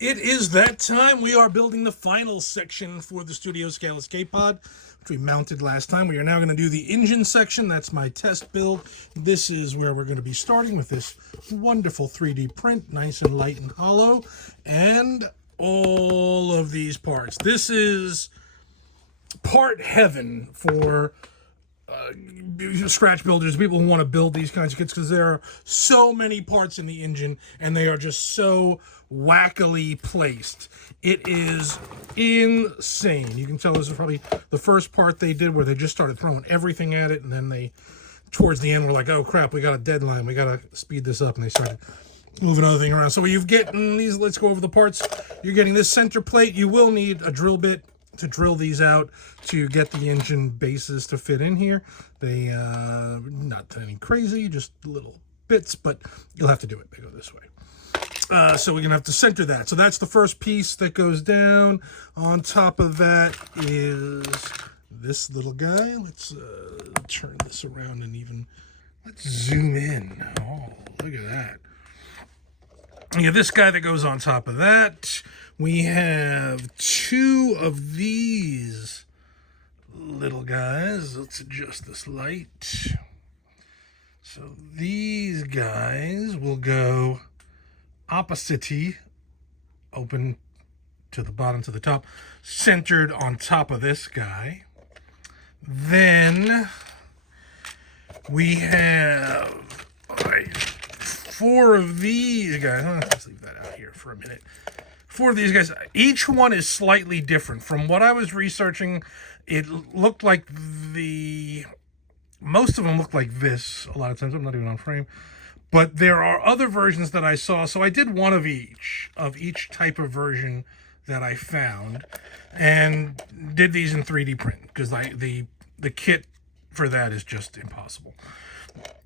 It is that time. We are building the final section for the Studio Scale Escape Pod, which we mounted last time. We are now going to do the engine section. That's my test build. This is where we're going to be starting with this wonderful 3D print, nice and light and hollow, and all of these parts. This is part heaven for scratch builders, people who want to build these kinds of kits, because there are so many parts in the engine and they are just so wackily placed. It is insane. You can tell this is probably the first part they did where they just started throwing everything at it, and then they, towards the end, were like, oh crap, we got a deadline, we got to speed this up, and they started moving other thing around. So you've getting these, let's go over the parts. You're getting this center plate. You will need a drill bit to drill these out to get the engine bases to fit in here. They not any crazy, just little bits, but you'll have to do it. They go this way. So we're gonna have to center that. So that's the first piece that goes down. On top of that is this little guy. Let's turn this around and even let's zoom in. Oh, look at that. You have this guy that goes on top of that. We have two of these little guys. Let's adjust this light. So these guys will go opposite-y, open to the bottom to the top, centered on top of this guy. Then we have four of these guys. Let's leave that out here for a minute. Four of these guys. Each one is slightly different. From what I was researching, it looked like most of them look like this a lot of times. I'm not even on frame. But there are other versions that I saw. So I did one of each type of version that I found, and did these in 3D print, because the kit for that is just impossible.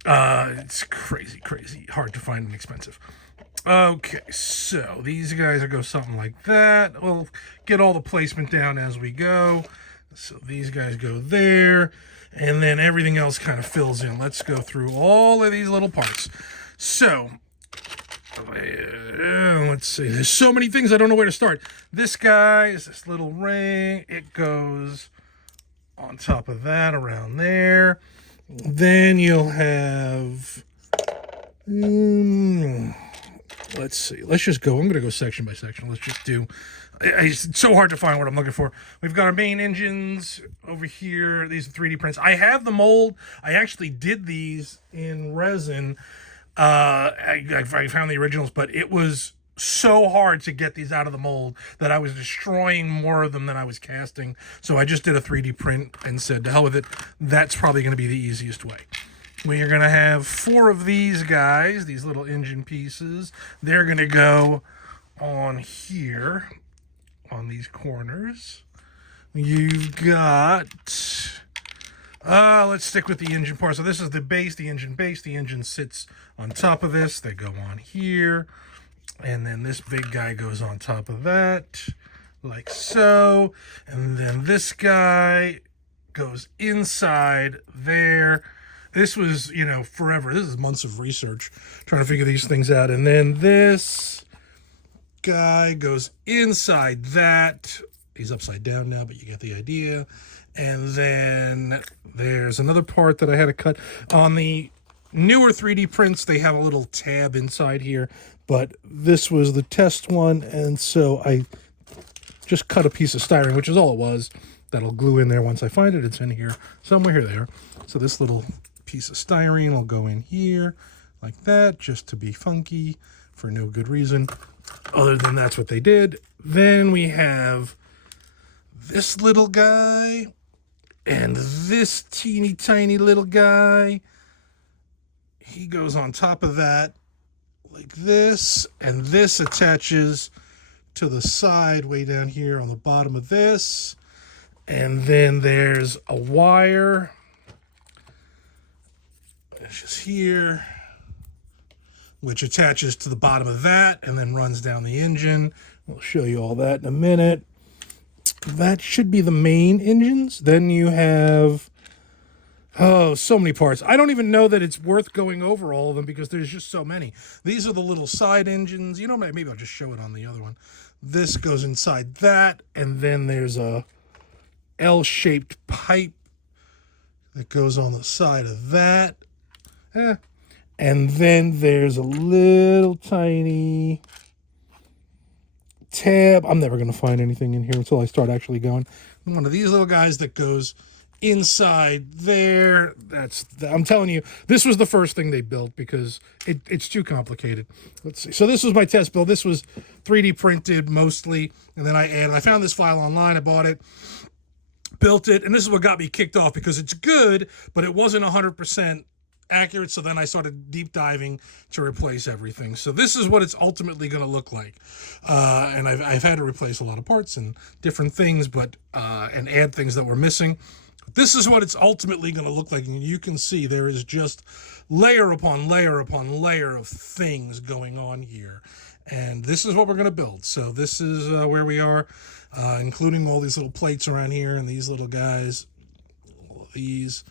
It's crazy hard to find and expensive. Okay, so these guys will go something like that. We'll get all the placement down as we go. So these guys go there, and then everything else kind of fills in. Let's go through all of these little parts. So, let's see. There's so many things, I don't know where to start. This guy is this little ring. It goes on top of that, around there. Then you'll have... let's see. Let's just go. I'm going to go section by section. Let's just do... It's so hard to find what I'm looking for. We've got our main engines over here. These are 3D prints. I have the mold. I actually did these in resin. I found the originals, but it was so hard to get these out of the mold that I was destroying more of them than I was casting. So I just did a 3D print and said, to hell with it. That's probably going to be the easiest way. We are going to have four of these guys, these little engine pieces. They're going to go on here, on these corners. You've got... let's stick with the engine part. So this is the base, the engine base. The engine sits on top of this. They go on here. And then this big guy goes on top of that, like so. And then this guy goes inside there. This was, forever. This is months of research trying to figure these things out. And then this guy goes inside that. He's upside down now, but you get the idea. And then there's another part that I had to cut. On the newer 3D prints, they have a little tab inside here, but this was the test one, and so I just cut a piece of styrene, which is all it was. That'll glue in there once I find it. It's in here somewhere there. So this little piece of styrene will go in here like that, just to be funky for no good reason. Other than that's what they did. Then we have this little guy and this teeny tiny little guy. He goes on top of that like this, and this attaches to the side way down here on the bottom of this. And then there's a wire. It's just here, which attaches to the bottom of that and then runs down the engine. We'll show you all that in a minute. That should be the main engines. Then you have Oh, so many parts. I don't even know that it's worth going over all of them because there's just so many. These are the little side engines. You know, maybe I'll just show it on the other one. This goes inside that, and then there's a L-shaped pipe that goes on the side of that. And then there's a little tiny tab. I'm never going to find anything in here until I start actually going. One of these little guys that goes inside there. I'm telling you, this was the first thing they built because it's too complicated. Let's see. So this was my test build. This was 3D printed mostly, and then I found this file online. I bought it, built it, and this is what got me kicked off because it's good, but it wasn't 100% accurate. So then I started deep diving to replace everything. So this is what it's ultimately going to look like. And I've had to replace a lot of parts and different things, but and add things that were missing. This is what it's ultimately going to look like. And you can see there is just layer upon layer upon layer of things going on here. And this is what we're going to build. So this is where we are, including all these little plates around here and these little guys. These.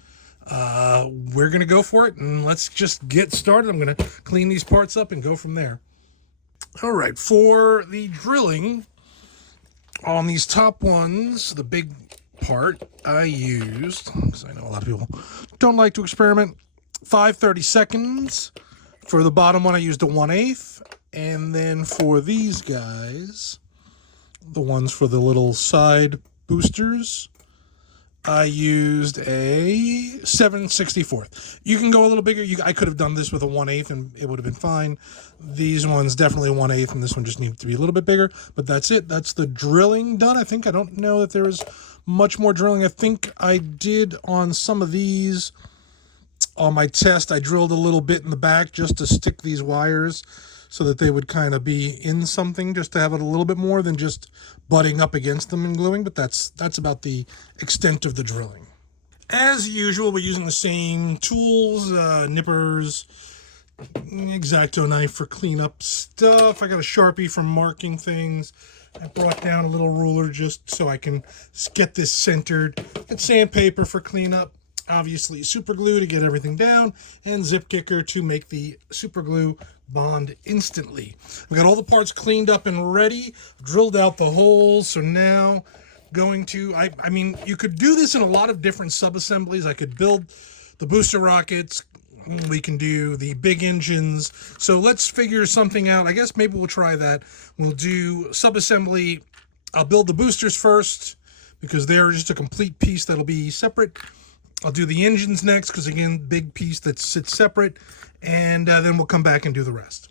We're going to go for it, and let's just get started. I'm going to clean these parts up and go from there. All right, for the drilling on these top ones, the big part I used, because I know a lot of people don't like to experiment, 5/32. For the bottom one, I used a 1/8. And then for these guys, the ones for the little side boosters, I used a 7/64. You can go a little bigger. I could have done this with a 1/8 and it would have been fine. These ones definitely 1/8, and this one just needed to be a little bit bigger. But that's it. That's the drilling done. I think I don't know that there was much more drilling. I think I did on some of these on my test. I drilled a little bit in the back just to stick these wires so that they would kind of be in something, just to have it a little bit more than just butting up against them and gluing. But that's about the extent of the drilling. As usual, we're using the same tools, nippers, X-Acto knife for cleanup stuff. I got a Sharpie for marking things. I brought down a little ruler just so I can get this centered. And sandpaper for cleanup. Obviously super glue to get everything down, and zip kicker to make the super glue bond instantly. We got all the parts cleaned up and ready, drilled out the holes. So now going to, I mean, you could do this in a lot of different sub-assemblies. I could build the booster rockets. We can do the big engines. So let's figure something out. I guess maybe we'll try that. We'll do sub-assembly. I'll build the boosters first because they're just a complete piece that'll be separate. I'll do the engines next because, again, big piece that sits separate. And then we'll come back and do the rest.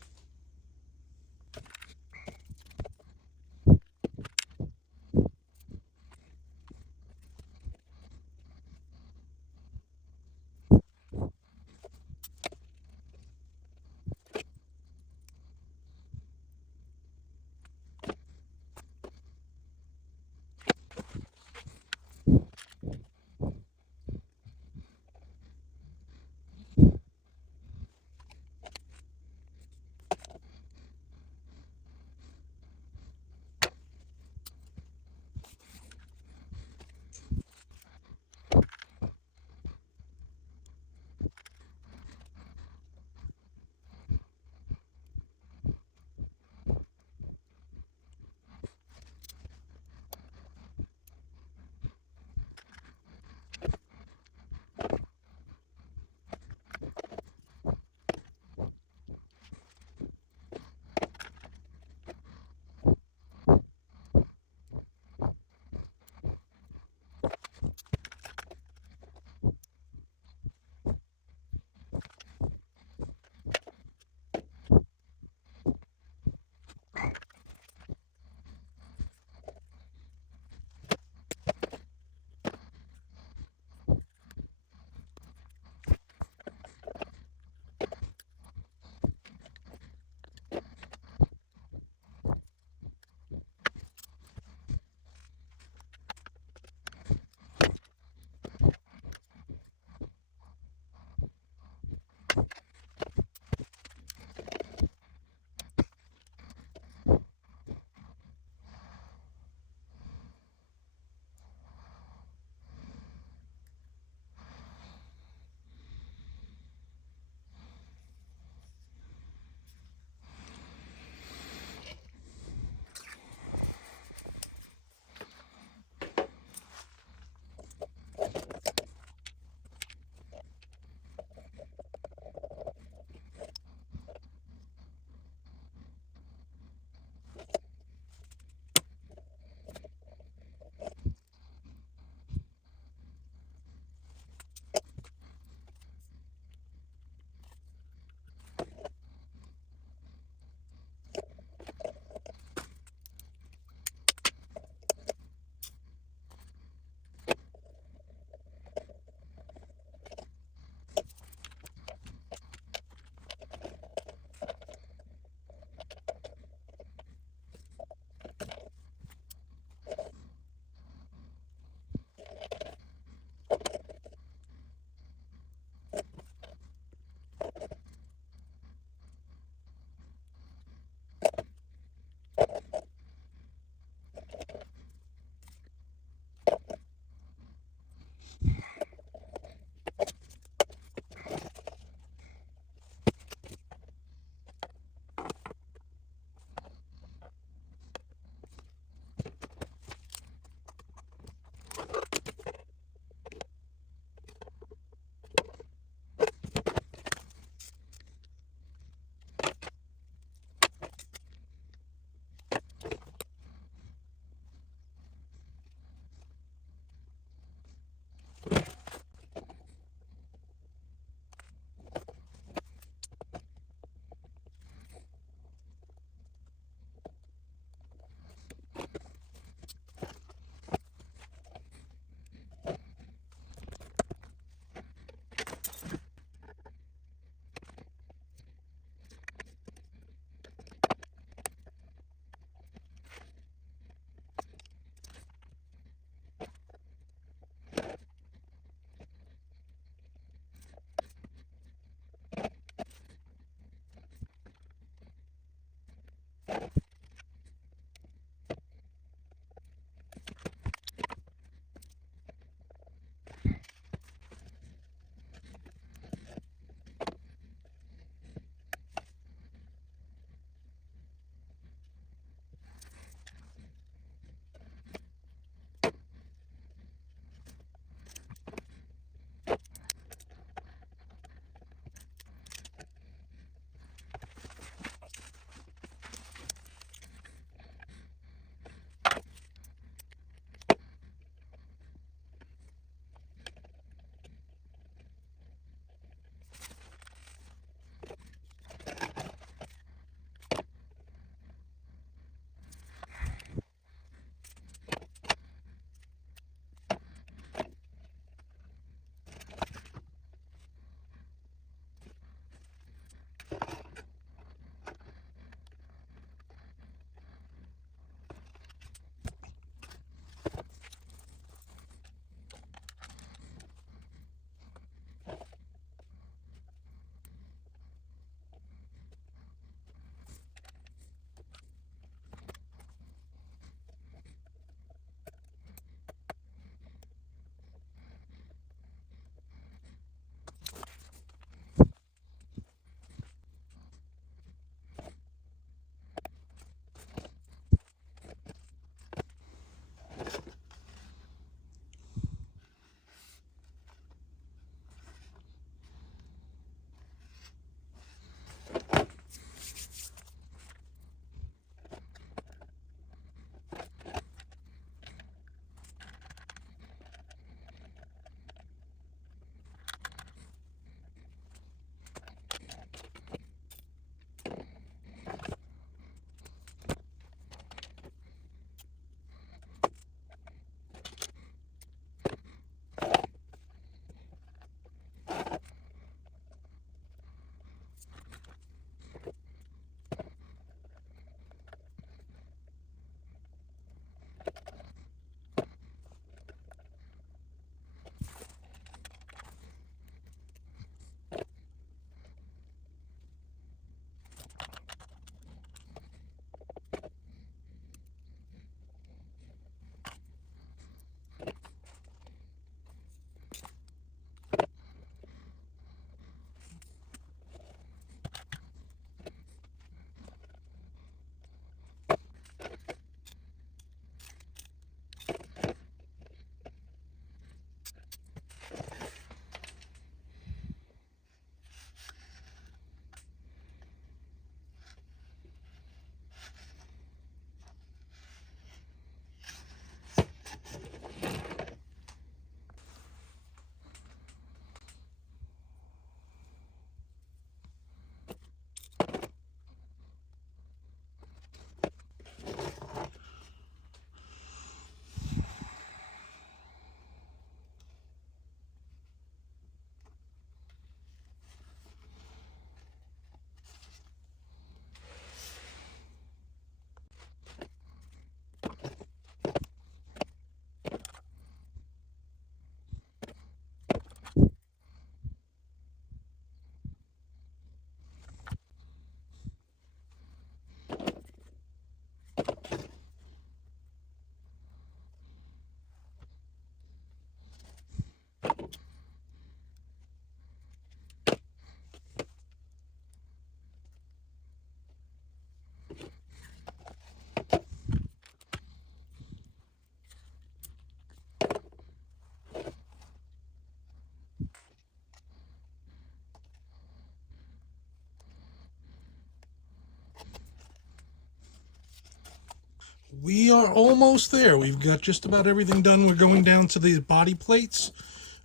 We are almost there. We've got just about everything done. We're going down to the body plates.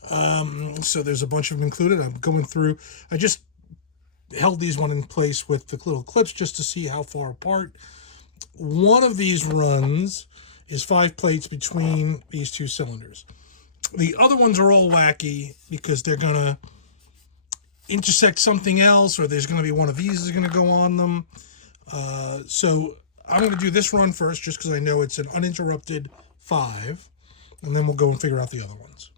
So there's a bunch of them included. I'm going through. I just held these one in place with the little clips just to see how far apart. One of these runs is 5 plates between these 2 cylinders. The other ones are all wacky because they're going to intersect something else, or there's going to be one of these is going to go on them. So I'm going to do this run first just because I know it's an uninterrupted 5, and then we'll go and figure out the other ones.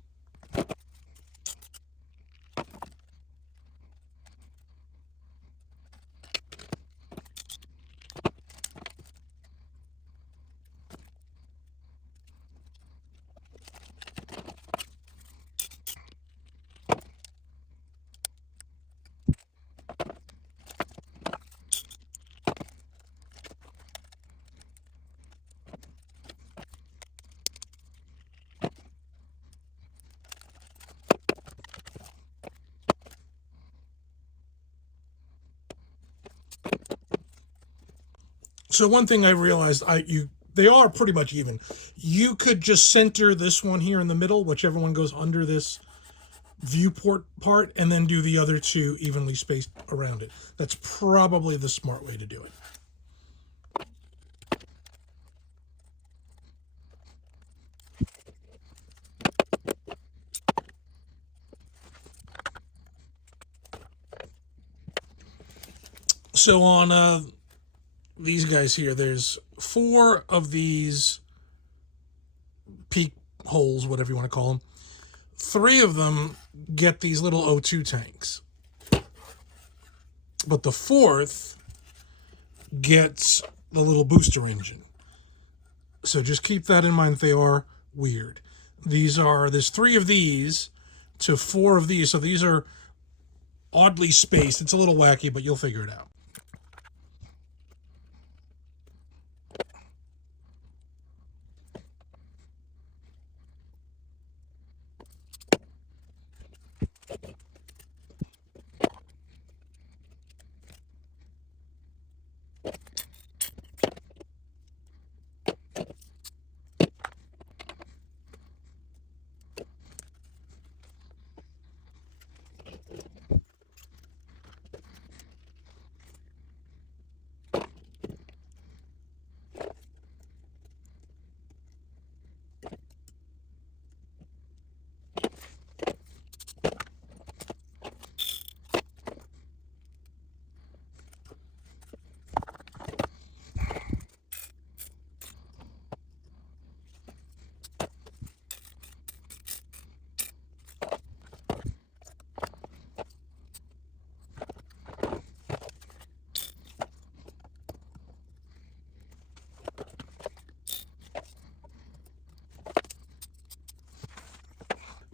So one thing I realized, they are pretty much even. You could just center this one here in the middle, whichever one goes under this viewport part, and then do the other 2 evenly spaced around it. That's probably the smart way to do it. So on these guys here, there's 4 of these peak holes, whatever you want to call them. 3 of them get these little O2 tanks. But the 4th gets the little booster engine. So just keep that in mind. They are weird. There's 3 of these to 4 of these. So these are oddly spaced. It's a little wacky, but you'll figure it out.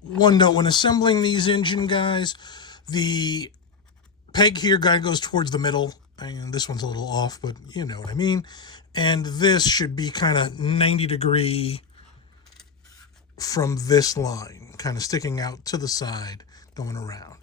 One note, when assembling these engine guys, the peg here guy goes towards the middle, and this one's a little off, but you know what I mean. And this should be kind of 90-degree from this line, kind of sticking out to the side, going around.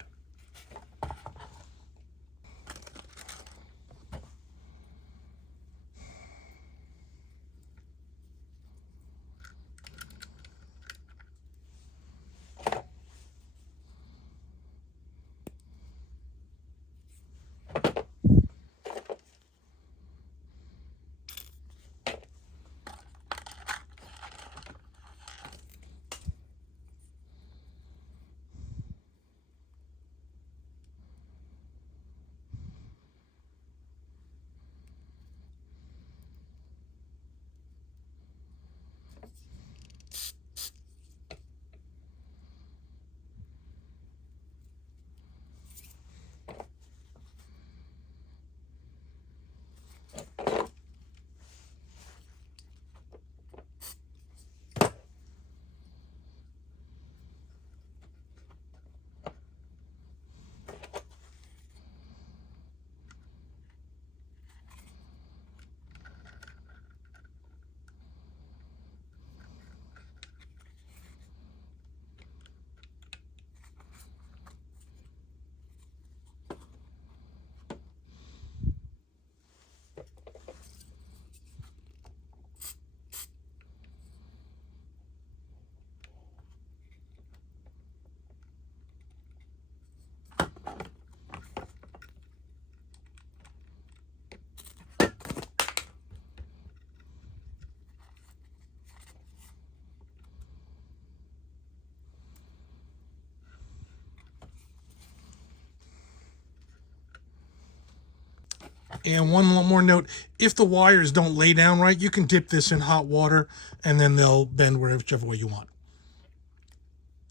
And one more note, if the wires don't lay down right, you can dip this in hot water and then they'll bend whichever way you want.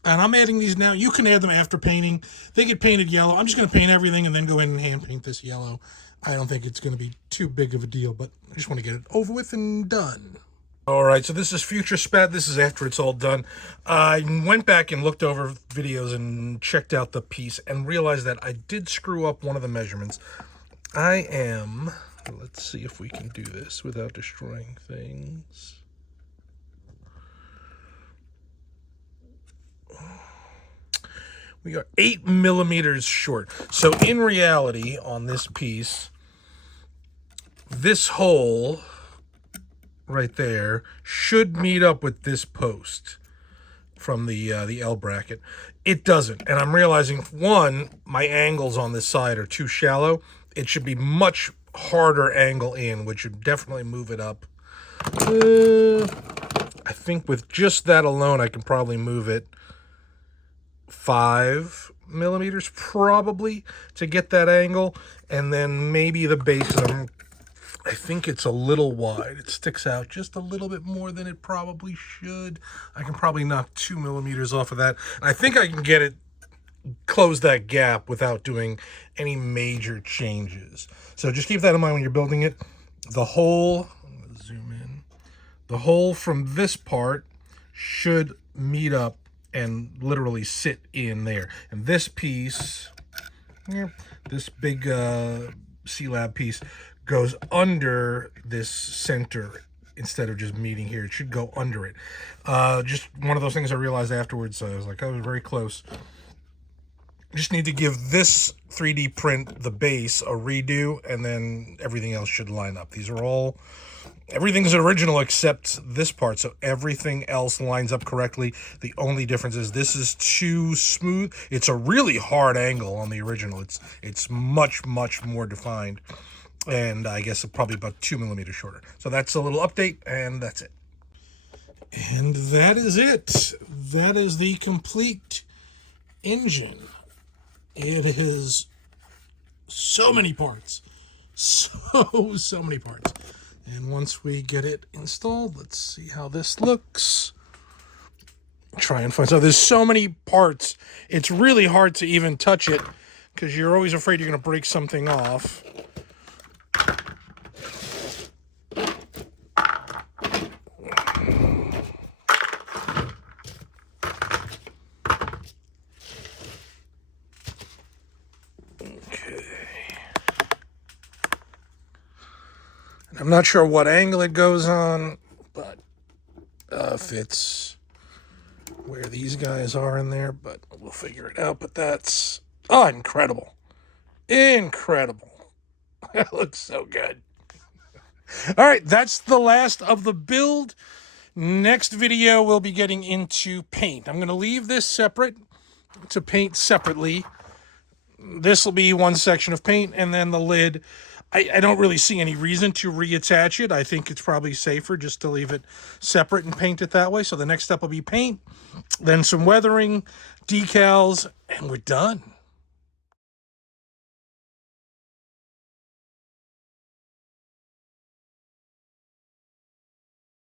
And I'm adding these now. You can add them after painting. They get painted yellow. I'm just going to paint everything and then go in and hand paint this yellow. I don't think it's going to be too big of a deal, but I just want to get it over with and done. All right, so this is Future Spat. This is after it's all done. I went back and looked over videos and checked out the piece and realized that I did screw up one of the measurements. Let's see if we can do this without destroying things. We are 8 millimeters short. So in reality, on this piece, this hole right there should meet up with this post from the L bracket. It doesn't, and I'm realizing, one, my angles on this side are too shallow. It should be much harder angle in, which would definitely move it up. I think with just that alone, I can probably move it 5 millimeters probably to get that angle, and then maybe the base, I think it's a little wide. It sticks out just a little bit more than it probably should. I can probably knock 2 millimeters off of that. And I think I can get it, close that gap without doing any major changes. So just keep that in mind when you're building it. The hole, I'm gonna zoom in. The hole from this part should meet up and literally sit in there. And this piece, this big C-Lab piece, goes under this center instead of just meeting here. It should go under it. Just one of those things I realized afterwards. So I was like, I was very close. Just need to give this 3D print, the base, a redo, and then everything else should line up. These are all, everything's original except this part, so everything else lines up correctly. The only difference is this is too smooth. It's a really hard angle on the original. It's much, much more defined. And I guess probably about 2 millimeters shorter. So that's a little update, and that's it. And that is it. That is the complete engine. It is so many parts. So many parts. And once we get it installed, let's see how this looks. Try and find, so there's so many parts. It's really hard to even touch it because you're always afraid you're going to break something off. I'm not sure what angle it goes on, but if it's where these guys are in there, but we'll figure it out. But that's, oh, incredible. Incredible. That looks so good. All right, that's the last of the build. Next video, we'll be getting into paint. I'm going to leave this separate to paint separately. This will be one section of paint, and then the lid. I don't really see any reason to reattach it. I think it's probably safer just to leave it separate and paint it that way. So the next step will be paint, then some weathering, decals, and we're done.